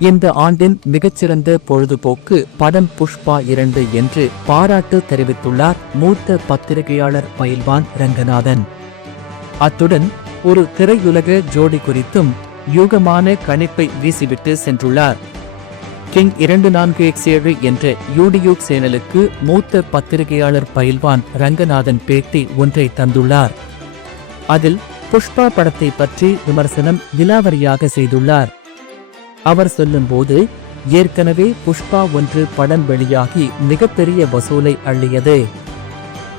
இந்த ஆண்டின் மிகச்சிறந்த பொழுதுபோக்கு படம் புஷ்பா இரண்டு என்று பாராட்டு தெரிவித்துள்ளார் மூத்த பத்திரிகையாளர் பயில்வான் ரங்கநாதன். அத்துடன் ஒரு திரையுலக ஜோடி குறித்தும் யூகமான கணிப்பை வீசிவிட்டு சென்றுள்ளார். கிங் இரண்டு நான்கு எக்ஸ் ஏழு என்ற யூடியூப் சேனலுக்கு மூத்த பத்திரிகையாளர் பயில்வான் ரங்கநாதன் பேட்டி ஒன்றை தந்துள்ளார். அதில் புஷ்பா படத்தை பற்றி விமர்சனம் விலாவரியாக செய்துள்ளார். அவர் சொல்லும்போது ஏற்கனவே புஷ்பா ஒன்று படம் வெளியாகி மிகப்பெரிய வசூலை அள்ளியது.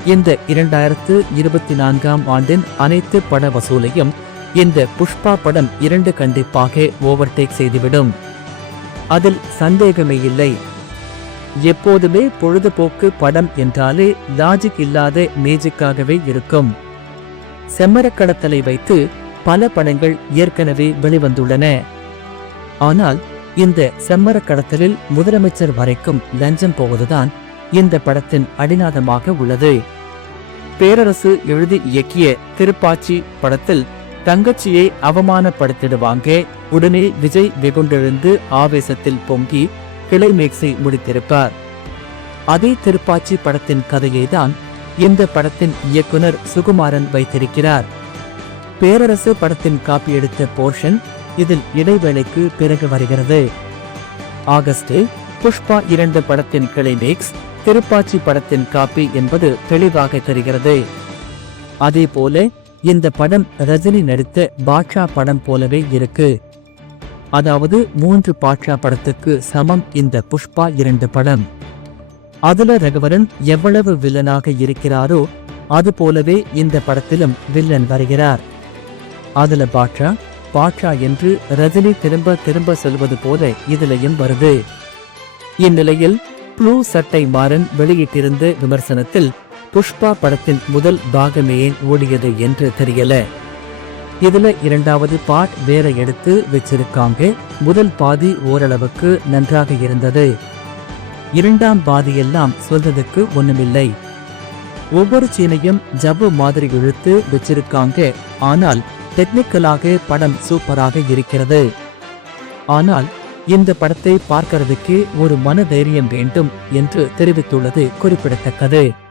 இந்த இரண்டாயிரத்து இருபத்தி நான்காம் ஆண்டின் அனைத்து பட வசூலையும் இந்த புஷ்பா படம் இரண்டு கண்டிப்பாக ஓவர்டேக் செய்துவிடும். அதில் சந்தேகமே இல்லை. எப்போதுமே பொழுதுபோக்கு படம் என்றாலே லாஜிக் இல்லாத மேஜிக்காகவே இருக்கும். செம்மரக்கடத்தலை வைத்து பல படங்கள் ஏற்கனவே வெளிவந்துள்ளன. ஆனால் இந்த செம்மரக் கடத்தலில் முதலமைச்சர் வரைக்கும் லஞ்சம் போவதுதான் இந்த படத்தின் அடிநாதமாக உள்ளது. பேரரசு எழுதி இயக்கிய திருப்பாச்சி படத்தில் தங்கச்சியை அவமானப்படுத்திடுவாங்க. உடனே விஜய் வெகுண்டெழுந்து ஆவேசத்தில் பொங்கி கிளைமேக்ஸை முடித்திருப்பார். அதே திருப்பாச்சி படத்தின் கதையைதான் இந்த படத்தின் இயக்குனர் சுகுமாரன் வைத்திருக்கிறார். பேரரசு படத்தின் காப்பி எடுத்த போர்ஷன் இதில் இடைவேளைக்கு பிறகு வருகிறது. ஆகஸ்ட் புஷ்பா இரண்டு படத்தின் கிளைமேக்ஸ் திருப்பாச்சி படத்தின் காப்பி என்பது தெளிவாக தெரிகிறது. அதே போல இந்த படம் ரஜினி நடித்த பாட்ஷா படம் போலவே இருக்கு. அதாவது மூன்று பாட்ஷா படத்துக்கு சமம் இந்த புஷ்பா இரண்டு படம். அதுல ரகுவரன் எவ்வளவு வில்லனாக இருக்கிறாரோ அது போலவே இந்த படத்திலும் வில்லன் வருகிறார். அதுல பாட்ஷா பாட்ஷா என்று ரஜினி திரும்ப திரும்ப சொல்வது போல இதிலையும் வருது. இந்நிலையில் ப்ளூ சட்டை மாறன் வெளியிட்டிருந்த விமர்சனத்தில் புஷ்பா படத்தின் முதல் பாகமே ஓடியது என்று தெரியல. இதுல இரண்டாவது பாட் வேற எடுத்து வச்சிருக்காங்க. முதல் பாதி ஓரளவுக்கு நன்றாக இருந்தது. இரண்டாம் பாதியெல்லாம் சொல்றதுக்கு ஒண்ணுமில்லை. ஒவ்வொரு சீனையும் ஜவ்வு மாதிரி இழுத்து வச்சிருக்காங்க. ஆனால் டெக்னிக்கலாக படம் சூப்பராக இருக்கிறது. ஆனால் இந்த படத்தை பார்க்கிறதுக்கு ஒரு மன தைரியம் வேண்டும் என்று தெரிவித்துள்ளது குறிப்பிடத்தக்கது.